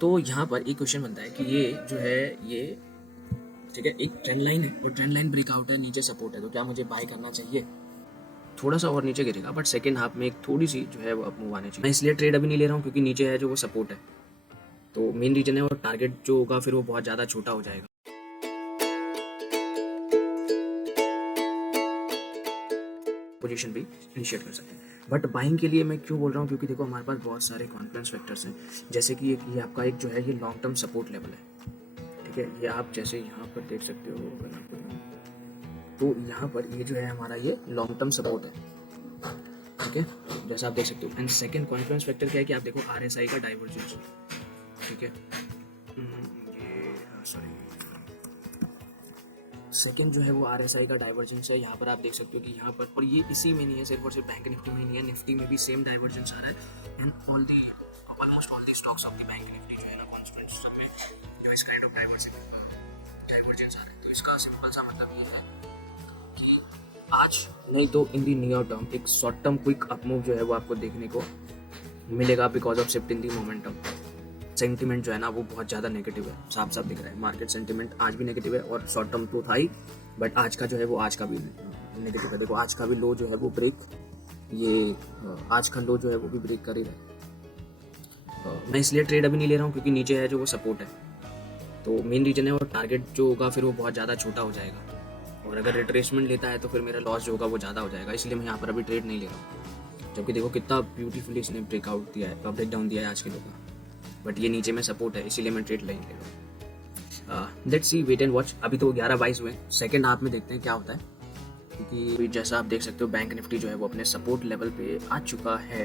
तो यहाँ पर एक क्वेश्चन बनता है कि ये जो है ये ठीक है एक ट्रेंड लाइन है और ट्रेंड लाइन ब्रेकआउट है, नीचे सपोर्ट है, तो क्या मुझे बाय करना चाहिए? थोड़ा सा और नीचे गिरेगा बट सेकेंड हाफ में एक थोड़ी सी जो है वो अप मूव आने चाहिए। मैं इसलिए ट्रेड अभी नहीं ले रहा हूँ क्योंकि नीचे है जो वो सपोर्ट है, तो मेन रीजन है और टारगेट जो होगा फिर वो बहुत ज़्यादा छोटा हो जाएगा। पोजीशन भी इनिशिएट कर सकते हैं। बट बाइंग के लिए मैं क्यों बोल रहा हूँ, क्योंकि देखो हमारे पास बहुत सारे कॉन्फिडेंस फैक्टर्स हैं, जैसे कि ये आपका एक जो है ये लॉन्ग टर्म सपोर्ट लेवल है। ठीक है, ये आप जैसे यहाँ पर देख सकते हो, तो यहाँ पर ये जो है हमारा ये लॉन्ग टर्म सपोर्ट है। ठीक है, जैसा आप देख सकते हो। एंड सेकंड कॉन्फिडेंस फैक्टर क्या है कि आप देखो RSI का डाइवर्जेंस। ठीक है, ये सॉरी सेकंड जो है वो RSI का डाइवर्जेंस है। यहाँ पर आप देख सकते हो कि यहाँ पर, और ये इसी में नहीं है सिर्फ और सिर्फ बैंक निफ्टी में नहीं है, निफ्टी में भी सेम डाइवर्जेंस आ रहा है। And almost all the stocks of the bank Nifty जो है ना कॉन्स्टेंट सब में जो इस काइंड ऑफ डाइवर्जेंस आ रहा है। तो इसका सिंपल सा मतलब ये है कि आज नहीं तो इन दी नियर टर्म एक short term quick up move जो है वो आपको देखने को मिलेगा because of shift in the momentum. Sentiment जो है ना वो बहुत ज़्यादा नेगेटिव है, साफ साफ दिख रहा है। मार्केट सेंटिमेंट आज भी नेगेटिव है और शॉर्ट टर्म तो था ही, बट आज का जो है वो आज का भी नेगेटिव है। देखो आज का भी लो जो है वो ब्रेक, ये आज का लो जो है वो भी ब्रेक कर ही रहा है। मैं इसलिए ट्रेड अभी नहीं ले रहा हूँ क्योंकि नीचे है जो वो सपोर्ट है, तो मेन रीजन है और टारगेट जो होगा फिर वो बहुत ज़्यादा छोटा हो जाएगा, और अगर रिट्रेसमेंट लेता है तो फिर मेरा लॉस जो होगा वो ज़्यादा हो जाएगा। इसलिए मैं यहाँ पर अभी ट्रेड नहीं ले रहा हूँ। जबकि देखो कितना ब्यूटीफुली इसने ब्रेकआउट दिया है, ब्रेक डाउन दिया है आज के लोग का, बट ये नीचे में सपोर्ट है, इसीलिए मैं ट्रेड नहीं ले रहा हूँ। Let's see, wait and watch. अभी तो 11-22 हुए, सेकेंड हाफ में देखते हैं क्या होता है, क्योंकि जैसा आप देख सकते हो बैंक निफ्टी जो है वो अपने सपोर्ट लेवल पे आ चुका है।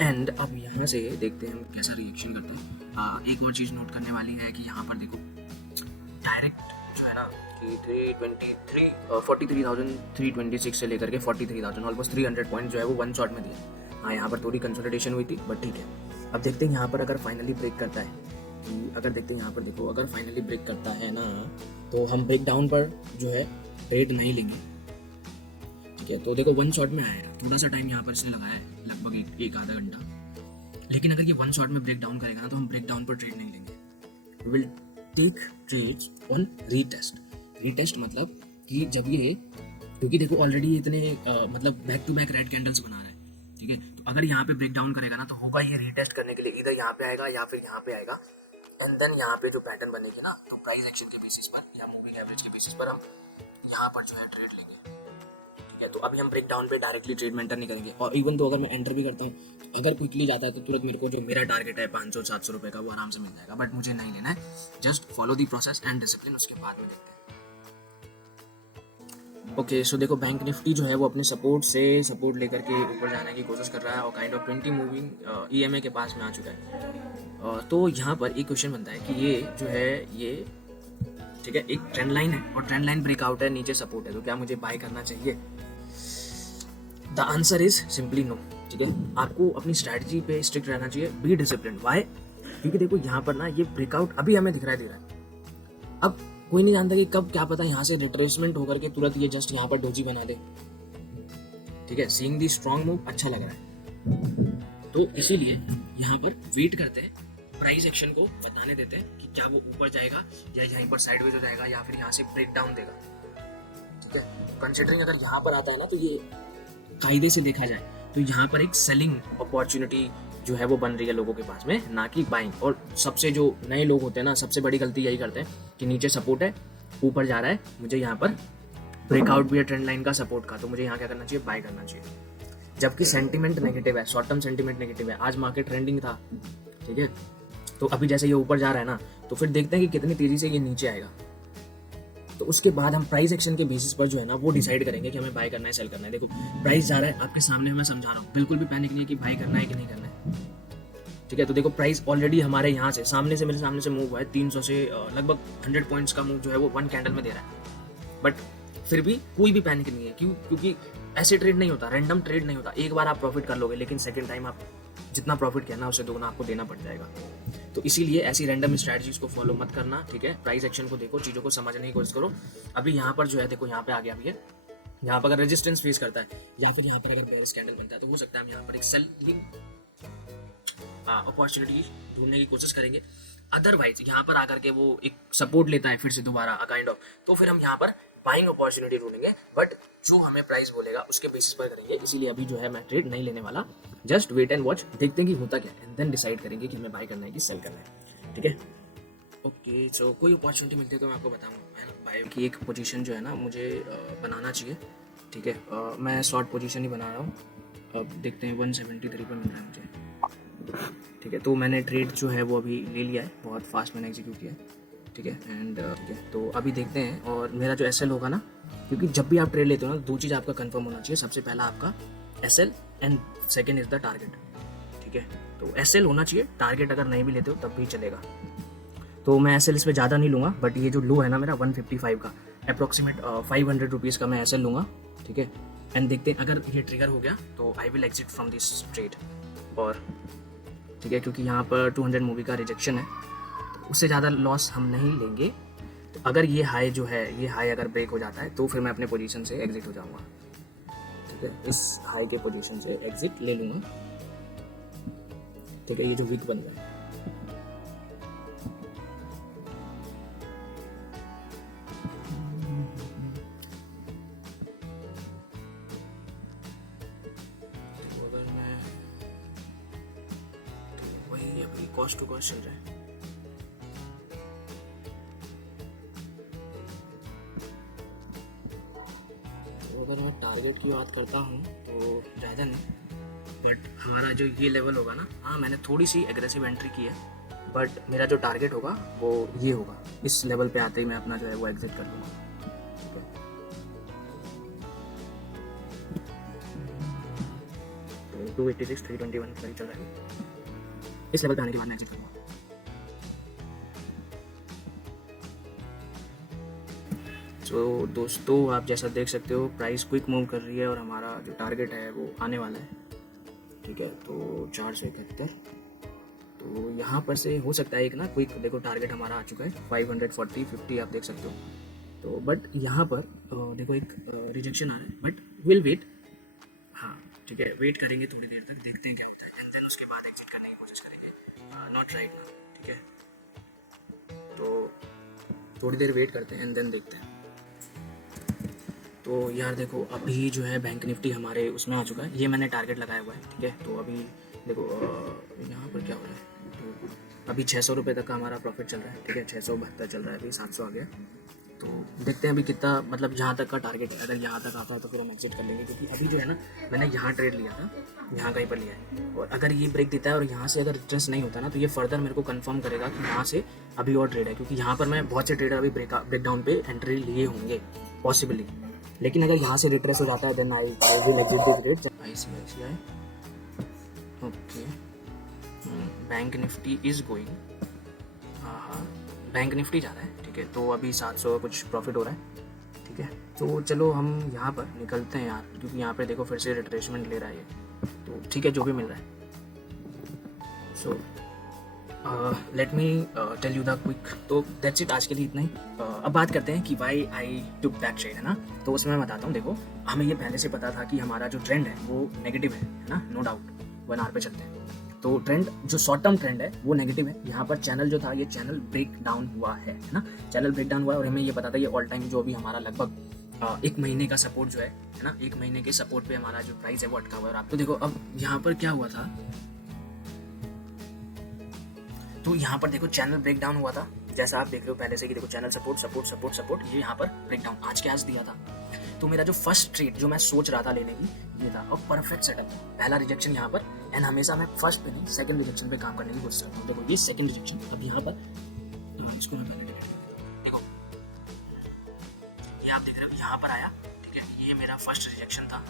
एंड अब यहाँ से देखते हैं हम कैसा रिएक्शन करते हैं। एक और चीज़ नोट करने वाली है कि यहाँ पर देखो डायरेक्ट जो है ना कि 43,326 से लेकर के 43,000 ऑलमोस्ट 300 पॉइंट जो है वो वन शॉट में दिया। हाँ, यहाँ पर थोड़ी कंसोलिडेशन हुई थी बट ठीक है। अब देखते हैं यहाँ पर अगर फाइनली ब्रेक करता है, अगर देखते हैं यहाँ पर देखो अगर फाइनली ब्रेक करता है ना, तो हम ब्रेक डाउन पर जो है ट्रेड नहीं लेंगे। ठीक है, तो देखो वन शॉट में आया, थोड़ा सा टाइम यहाँ पर इसने लगाया है, लगभग एक आधा घंटा। लेकिन अगर ये वन शॉट में ब्रेक डाउन करेगा ना तो हम ब्रेक डाउन पर ट्रेड नहीं लेंगे। Will take trades on retest मतलब कि जब ये, क्योंकि देखो ऑलरेडी इतने मतलब back to back red candles बना रहा है। ठीक है, तो अगर यहाँ पे ब्रेक डाउन करेगा ना तो होगा ये रीटेस्ट करने के लिए, इधर यहाँ पे आएगा या फिर यहाँ पे आएगा। एंड देन यहाँ पे जो पैटर्न बनेगी ना, तो प्राइस एक्शन के बेसिस पर या मूविंग एवरेज के बेसिस पर हम यहाँ पर जो है ट्रेड लेंगे। ठीक है, तो अभी हम ब्रेक डाउन पे डायरेक्टली ट्रेड में एंटर नहीं करेंगे। और इवन तो अगर मैं एंटर भी करता हूँ, तो अगर क्विकली जाता है तो तुरंत मेरे को जो मेरा टारगेट है 500-700 रुपये का वो आराम से मिल जाएगा, बट मुझे नहीं लेना है। Just follow the process and discipline, उसके बाद में देखते हैं। ओके, सो देखो बैंक निफ्टी जो है वो अपने सपोर्ट लेकर के ऊपर जाने की कोशिश कर रहा है और काइंड ऑफ 20 मूविंग EMA के पास में आ चुका है। तो यहाँ पर एक क्वेश्चन बनता है कि ये जो है ये ठीक है एक ट्रेंड लाइन है और ट्रेंड लाइन ब्रेकआउट है, नीचे सपोर्ट है, तो क्या मुझे बाय करना चाहिए? The answer is simply no. ठीक है, आपको अपनी स्ट्रैटेजी पे स्ट्रिक्ट रहना चाहिए, बी डिसिप्लिन। वाई? क्योंकि देखो यहाँ पर ना ये ब्रेकआउट अभी हमें दिखाई दे रहा है, अब कोई नहीं जानता कि कब क्या पता यहाँ से रिट्रेसमेंट होकर के तुरंत ये जस्ट यहाँ पर डोजी बना दे। ठीक है, सीइंग दी स्ट्रॉन्ग मूव अच्छा लग रहा है, तो इसीलिए यहाँ पर वेट करते हैं, प्राइस एक्शन को बताने देते हैं कि क्या वो ऊपर जाएगा या यहीं पर साइडवेज हो जाएगा या फिर यहाँ से ब्रेक डाउन देगा। ठीक है, कंसिडरिंग अगर यहाँ पर आता है ना तो ये कायदे से देखा जाए तो यहाँ पर एक सेलिंग अपॉर्चुनिटी जो है वो बन रही है लोगों के पास में, ना कि बाइंग। और सबसे जो नए लोग होते हैं ना, सबसे बड़ी गलती यही करते हैं कि नीचे सपोर्ट है, ऊपर जा रहा है, मुझे यहाँ पर ब्रेकआउट भी है ट्रेंड लाइन का सपोर्ट का, तो मुझे यहाँ क्या करना चाहिए? बाय करना चाहिए। जबकि सेंटिमेंट नेगेटिव है, शॉर्ट टर्म सेंटिमेंट नेगेटिव है। आज मार्केट ट्रेंडिंग था, ठीक है, तो अभी जैसे ये ऊपर जा रहा है ना, तो फिर देखते हैं कि कितनी तेजी से ये नीचे आएगा, तो उसके बाद हम प्राइस एक्शन के बेसिस पर जो है ना वो डिसाइड करेंगे कि हमें बाय करना है सेल करना है। देखो प्राइस जा रहा है आपके सामने, मैं समझा रहा हूँ, बिल्कुल भी पैनिक नहीं है कि बाय करना है कि नहीं करना है। ठीक है, तो देखो प्राइस ऑलरेडी हमारे यहाँ से मेरे सामने से मूव हुआ है 300 से लगभग 100 पॉइंट्स का मूव जो है वो वन कैंडल में दे रहा है, बट फिर भी कोई भी पैनिक नहीं है। क्यों? क्योंकि ऐसे ट्रेड नहीं होता, रैंडम ट्रेड नहीं होता। एक बार आप प्रॉफिट कर लोगे, लेकिन सेकेंड टाइम आप जितना प्रॉफिट किया ना उससे दोगुना आपको देना पड़ जाएगा। तो इसीलिए ऐसी रैंडम स्ट्रैटेजीज को फॉलो मत करना। ठीक है, प्राइस एक्शन को देखो, चीज़ों को समझने की कोशिश करो। अभी यहाँ पर जो है देखो, यहाँ पे आ गया अभी है, यहाँ पर अगर रेजिस्टेंस फेस करता है या फिर यहाँ पर अगर बेयरिश कैंडल बनता है तो हो सकता है हम यहाँ पर एक सेलिंग अपॉर्चुनिटी ढूंढने की कोशिश करेंगे। अदरवाइज यहाँ पर आकर के वो एक सपोर्ट लेता है फिर से दोबारा काइंड ऑफ, तो फिर हम यहाँ पर बाइंग अपॉर्चुनिटी ढूंढेंगे, बट जो हमें प्राइस बोलेगा उसके बेसिस पर करेंगे। इसीलिए अभी जो है मैं ट्रेड नहीं लेने वाला, जस्ट वेट एंड वॉच, देखते हैं कि होता क्या है एंड देन डिसाइड करेंगे कि हमें बाय करना है कि सेल करना है। ठीक है, ओके। सो कोई अपॉर्चुनिटी मिलती है तो मैं आपको बताऊँगा बाय की एक पोजीशन जो है ना मुझे बनाना चाहिए। ठीक है, मैं शॉर्ट पोजीशन ही बना रहा हूँ। अब देखते हैं 173 पर मिल रहा है मुझे। ठीक है, तो मैंने ट्रेड जो है वो अभी ले लिया है, बहुत फास्ट मैंने एग्जीक्यूट किया है। ठीक है, एंड ठीक है, तो अभी देखते हैं। और मेरा जो एसएल होगा ना, क्योंकि जब भी आप ट्रेड लेते हो ना, दो चीज़ आपका कंफर्म होना चाहिए। सबसे पहला आपका SL and second is the target. ठीक है, तो एसएल होना चाहिए, टारगेट अगर नहीं भी लेते हो तब भी चलेगा। तो मैं एसएल इस पर ज़्यादा नहीं लूँगा, बट ये जो लो है ना मेरा 155 का, अप्रॉक्सीमेट 500 रुपीज़ का मैं एसएल लूँगा। ठीक है, एंड देखते हैं अगर ये ट्रिगर हो गया तो आई will exit from this trade. और ठीक है, क्योंकि यहाँ पर 200 मूवी का रिजेक्शन है, तो उससे ज़्यादा लॉस हम नहीं लेंगे। तो अगर ये हाई जो है, ये हाई अगर ब्रेक हो जाता है तो फिर मैं अपने पोजीशन से एग्जिट हो जाऊँगा। ठीक है, इस हाई के पोजीशन से एग्जिट ले लूँगा। ठीक है, ये जो वीक बन रहा है, तो अगर मैं, तो वही अभी कॉस्ट टू कॉस्ट चल रहा है। तो अगर मैं टारगेट की बात करता हूँ तो ज़्यादा नहीं, बट हमारा जो ये लेवल होगा ना, हाँ मैंने थोड़ी सी एग्रेसिव एंट्री की है, बट मेरा जो टारगेट होगा वो ये होगा। इस लेवल पे आते ही मैं अपना जो है वो एग्जिट कर लूँगा। ठीक है, तो 286 321 सही चल रहा है, इस लेवल पे आने के बाद मैं एग्जिट करूँगा। तो दोस्तों आप जैसा देख सकते हो प्राइस क्विक मूव कर रही है और हमारा जो टारगेट है वो आने वाला है। ठीक है, तो 471, तो यहाँ पर से हो सकता है एक ना क्विक, देखो टारगेट हमारा आ चुका है 540 50 आप देख सकते हो। तो बट यहाँ पर देखो एक रिजेक्शन आ रहा है, बट विल वेट। हाँ ठीक है, वेट करेंगे थोड़ी देर तक, देखते हैं क्या होता है एंड देन उसके बाद एग्जिट करने की कोशिश करेंगे, नॉट राइट नाउ। ठीक है, तो थोड़ी देर वेट करते हैं एंड देन देखते हैं। तो यार देखो अभी जो है बैंक निफ्टी हमारे उसमें आ चुका है, ये मैंने टारगेट लगाया हुआ है। ठीक है, तो अभी देखो यहाँ पर क्या हो रहा है, तो अभी 600 रुपये तक का हमारा प्रॉफिट चल रहा है। ठीक है, 672 चल रहा है, अभी 700 आ गया। तो देखते हैं अभी कितना, मतलब यहाँ तक का टारगेट है, अगर यहाँ तक आता है तो फिर हम एग्जिट कर लेंगे। क्योंकि अभी जो है ना, मैंने यहाँ ट्रेड लिया था, यहाँ कहीं पर लिया है, और अगर ये ब्रेक देता है और यहाँ से अगर रिट्रेस नहीं होता ना, तो ये फर्दर मेरे को कंफर्म करेगा कि यहाँ से अभी और ट्रेड है। क्योंकि यहाँ पर मैं बहुत से ट्रेडर अभी ब्रेकडाउन पे एंट्री लिए होंगे पॉसिबली, लेकिन अगर यहाँ से रिट्रेस हो जाता है then I will exit this trade. ICICI, okay, bank Nifty is going, हाँ बैंक निफ्टी जा रहा है। ठीक है, तो अभी 700 कुछ प्रॉफिट हो रहा है। ठीक है, तो चलो हम यहाँ पर निकलते हैं यार, क्योंकि यहाँ पे देखो फिर से रिट्रेसमेंट ले रहा है ये। तो ठीक है, जो भी मिल रहा है। So let me tell you the quick, तो दैट्स इट, आज के लिए इतना ही। अब बात करते हैं कि why I took that trade, है ना। तो उसमें मैं बताता हूँ, देखो हमें ये पहले से पता था कि हमारा जो ट्रेंड है वो नेगेटिव है ना, नो डाउट 1 आवर पे चलते हैं। तो ट्रेंड जो शॉर्ट टर्म ट्रेंड है वो नेगेटिव है। यहाँ पर चैनल जो था, ये चैनल ब्रेक डाउन हुआ है ना, चैनल ब्रेक डाउन हुआ है। और हमें ये पता था ये ऑल टाइम जो अभी हमारा लगभग 1 महीने का सपोर्ट जो है ना, 1 महीने के सपोर्ट पे हमारा जो प्राइस है वो अटका हुआ है। और आप तो देखो अब यहाँ पर क्या हुआ था, तो यहाँ पर देखो चैनल ब्रेक डाउन हुआ था, जैसा आप देख रहे हो पहले से कि देखो channel support support support support, ये यहाँ पर ब्रेक डाउन आज के आज दिया था। तो मेरा जो फर्स्ट ट्रेड जो मैं सोच रहा था लेने की, ये था, और परफेक्ट सेटअप था। पहला रिजेक्शन यहाँ पर, एंड हमेशा मैं फर्स्ट पे नहीं सेकंड रिजेक्शन पे काम करने की कोशिश करता हूँ। देखो ये सेकंड रिजेक्शन, अब यहाँ पर इसको मैं पहले देखो, ये आप देख रहे हो यहाँ पर आया। ठीक है, ये मेरा फर्स्ट रिजेक्शन था।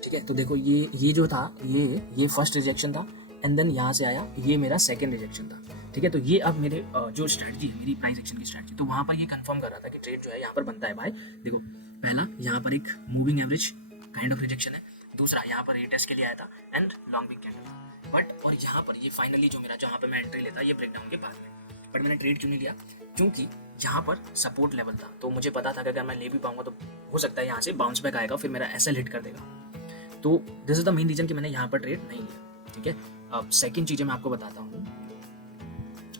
ठीक है, तो देखो ये जो था, ये फर्स्ट रिजेक्शन था, एंड देन यहाँ से आया, ये मेरा सेकंड रिजेक्शन था। ठीक है, तो ये अब मेरे जो स्ट्रैटेजी है, मेरी प्राइस एक्शन की स्ट्रैटेजी, तो वहाँ पर ये कंफर्म कर रहा था कि ट्रेड जो है यहाँ पर बनता है भाई। देखो पहला यहाँ पर एक moving average kind of rejection है, दूसरा यहाँ पर रीटेस्ट के लिए आया था and long big candle, but और यहाँ पर ये फाइनली जो मेरा जहाँ पर मैं एंट्री लेता ये ब्रेकडाउन के बाद में, बट मैंने ट्रेड क्यों नहीं लिया, क्योंकि यहाँ पर सपोर्ट लेवल था, तो मुझे पता था कि अगर मैं ले भी पाऊंगा तो हो सकता है यहाँ से बाउंस बैक आएगा, फिर मेरा एसएल हिट कर देगा। तो this is the main reason कि मैंने यहाँ पर ट्रेड नहीं लिया। ठीक है, अब सेकंड चीज़ें मैं आपको बताता हूँ।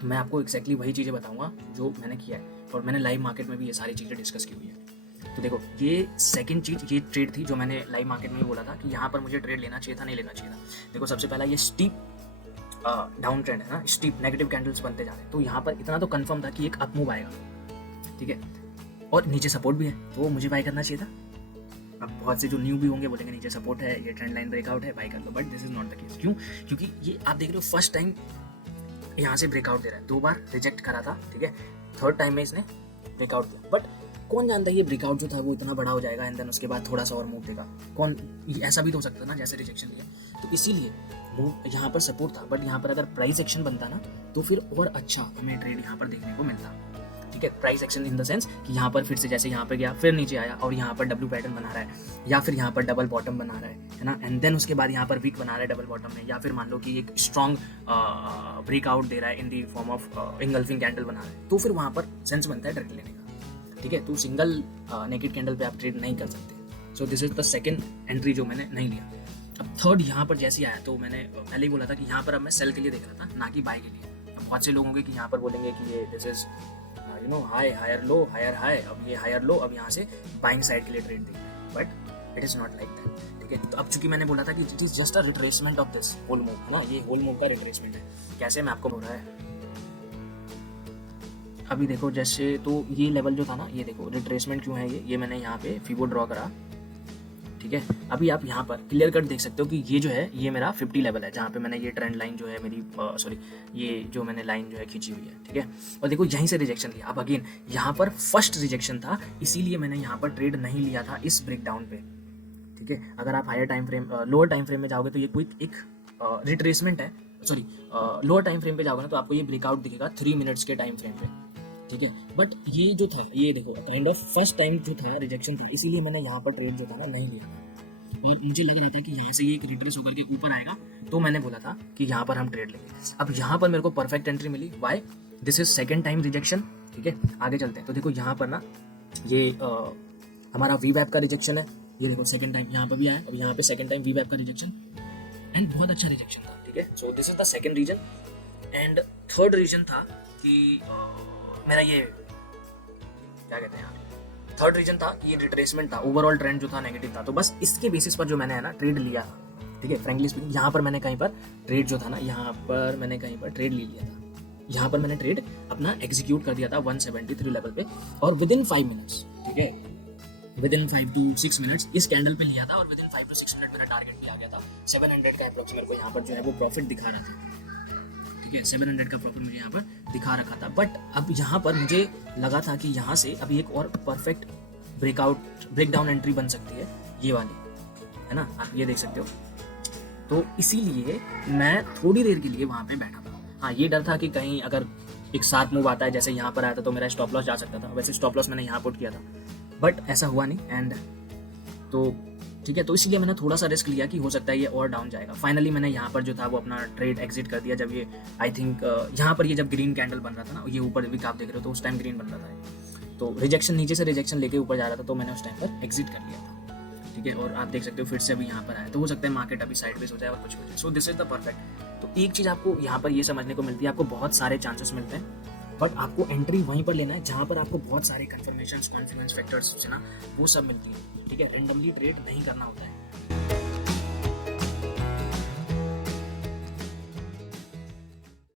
मैं आपको एक्जैक्टली वही चीज़ें बताऊंगा जो मैंने किया है, और मैंने लाइव मार्केट में भी ये सारी चीज़ें डिस्कस की हुई है। तो देखो, ये सेकंड चीज़, ये ट्रेड थी जो मैंने लाइव मार्केट में भी बोला था कि यहाँ पर मुझे ट्रेड लेना चाहिए था, नहीं लेना चाहिए था। देखो, सबसे पहला ये स्टीप डाउन ट्रेंड है ना, स्टीप नेगेटिव कैंडल्स बनते जा रहे हैं, तो यहाँ पर इतना तो कंफर्म था कि एक अप मूव आएगा। ठीक है, और नीचे सपोर्ट भी है, तो मुझे बाय करना चाहिए था। अब बहुत से जो न्यू भी होंगे बोलेंगे नीचे सपोर्ट है, ये ट्रेंड लाइन ब्रेकआउट है, बाय कर लो, but this is not the case. क्यों? क्योंकि ये आप देख रहे हो फर्स्ट टाइम यहाँ से ब्रेकआउट दे रहा है, 2 बार रिजेक्ट करा था। ठीक है, थर्ड टाइम में इसने ब्रेकआउट दिया, बट कौन जानता है ये ब्रेकआउट जो था वो इतना बड़ा हो जाएगा एंड देन उसके बाद थोड़ा सा और मूव देगा। कौन, ऐसा भी तो हो सकता है ना जैसे रिजेक्शन लिया। तो इसीलिए मूव यहाँ पर सपोर्ट था, बट यहाँ पर अगर प्राइस एक्शन बनता ना तो फिर और अच्छा हमें ट्रेड यहाँ पर देखने को मिलता। ठीक है, price action in the sense कि यहाँ पर फिर से जैसे यहाँ पे गया, फिर नीचे आया और यहाँ पर डब्ल्यू पैटर्न बना रहा है, या फिर यहाँ पर डबल बॉटम बना रहा है ना, एंड देन उसके बाद यहाँ पर वीक बना रहा है डबल बॉटम में, या फिर मान लो कि एक स्ट्रॉन्ग ब्रेकआउट दे रहा है in the form of engulfing candle बना रहा है, तो फिर वहाँ पर सेंस बनता है ट्रेड लेने का। ठीक है, तो सिंगल नेकेड कैंडल पे आप ट्रेड नहीं कर सकते। सो this is the second entry जो मैंने नहीं लिया। अब थर्ड यहाँ पर जैसे आया तो मैंने पहले ही बोला था कि यहाँ पर अब मैं सेल के लिए देख रहा था, ना कि बाय के लिए। अब बहुत से लोग होंगे कि यहाँ पर बोलेंगे कि ये this is you know high higher low higher high, अब ये हायर लो, अब यहाँ से बाइंग साइड के लिए ट्रेड देंगे, but it is not like that. ठीक है, तो अब चूंकि मैंने बोला था कि it is just a retracement of this whole move, है ना, ये होल मूव का रिट्रेसमेंट है। कैसे मैं आपको बोल रहा है, अभी देखो जैसे, तो ये लेवल जो था ना, ये देखो रिट्रेसमेंट क्यों है, ये मैंने यहाँ पे फीबो ड्रॉ करा। ठीक है, अभी आप यहाँ पर क्लियर कट देख सकते हो कि ये जो है ये मेरा 50 लेवल है, जहाँ पे मैंने ये ट्रेंड लाइन जो है मेरी सॉरी ये जो मैंने लाइन जो है खींची हुई है। ठीक है, और देखो यहीं से रिजेक्शन लिया। अब अगेन यहाँ पर फर्स्ट रिजेक्शन था, इसीलिए मैंने यहाँ पर ट्रेड नहीं लिया था इस ब्रेकडाउन पे। ठीक है, अगर आप higher time frame lower time frame में जाओगे तो ये कोई एक रिट्रेसमेंट है, सॉरी लोअर टाइम फ्रेम पे जाओगे ना तो आपको ये ब्रेकआउट दिखेगा 3 मिनट्स के टाइम फ्रेम पे। ठीक है, बट ये जो था, ये देखो काइंड ऑफ फर्स्ट टाइम जो था रिजेक्शन था, इसीलिए मैंने यहाँ पर ट्रेड जो था ना नहीं लिया। और मुझे लग रहा था कि यहाँ से ये एक रिट्रेस होकर के ऊपर आएगा, तो मैंने बोला था कि यहाँ पर हम ट्रेड लेंगे। अब यहाँ पर मेरे को परफेक्ट एंट्री मिली, why, this is second time rejection. ठीक है, आगे चलते हैं। तो देखो यहाँ पर ना ये हमारा वी वैप का रिजेक्शन है, ये देखो सेकंड टाइम यहाँ पर भी आया, अब यहाँ पे सेकंड टाइम वी वैप का रिजेक्शन, एंड बहुत अच्छा रिजेक्शन था। ठीक है, so this is the second reason. And third reason था कि मेरा ये क्या कहते हैं यार, थर्ड रीजन था ये रिट्रेसमेंट था, ओवरऑल ट्रेंड जो था नेगेटिव था, तो बस इसके बेसिस पर जो मैंने है ना ट्रेड लिया था। ठीक है, फ्रेंकली स्पीकिंग यहाँ पर मैंने कहीं पर ट्रेड जो था ना, यहाँ पर मैंने कहीं पर ट्रेड ले लिया था, यहाँ पर मैंने ट्रेड अपना एग्जीक्यूट कर दिया था 173 लेवल पे, और विद इन 5 मिनट्स। ठीक है, विद इन 5 to 6 मिनट्स इस कैंडल पे लिया था, और विद इन 5 to 6 मिनट मेरा टारगेट भी आ गया था 700 का अप्रोक्स मेरे को यहाँ पर जो है वो प्रॉफिट दिखा रहा था। ठीक है, 700 का प्रॉफिट मुझे यहाँ पर दिखा रखा था, बट अब यहाँ पर मुझे लगा था कि यहाँ से अभी एक और परफेक्ट ब्रेकडाउन एंट्री बन सकती है, ये वाली, है ना, आप ये देख सकते हो। तो इसीलिए मैं थोड़ी देर के लिए वहाँ पे बैठा था। हाँ, ये डर था कि कहीं अगर एक साथ मूव आता है जैसे यहाँ पर आया था तो मेरा स्टॉप लॉस जा सकता था, वैसे स्टॉप लॉस मैंने यहाँ पुट किया था, बट ऐसा हुआ नहीं। एंड तो ठीक है, तो इसलिए मैंने थोड़ा सा रिस्क लिया कि हो सकता है ये और डाउन जाएगा। फाइनली मैंने यहाँ पर जो था वो अपना ट्रेड एग्जिट कर दिया, जब ये आई थिंक यहाँ पर ये जब ग्रीन कैंडल बन रहा था ना, ये ऊपर भी आप देख रहे हो तो उस टाइम ग्रीन बन रहा था, तो रिजेक्शन नीचे से रिजेक्शन लेके ऊपर जा रहा था, तो मैंने उस टाइम पर एग्जिट कर लिया था। ठीक है, और आप देख सकते हो फिर से अभी यहाँ पर आया, तो हो सकता है मार्केट अभी साइडवेज हो जाए और कुछ हो जाए। सो दिस इज द परफेक्ट। तो एक चीज़ आपको यहाँ पर ये समझने को मिलती है, आपको बहुत सारे चांसेस मिलते हैं, बट आपको एंट्री वहीं पर लेना है जहाँ पर आपको बहुत सारे कंफर्मेशन, कॉन्फिडेंस फैक्टर्स ना वो सब मिलती है। ठीक है, रेंडमली ट्रेड नहीं करना होता है।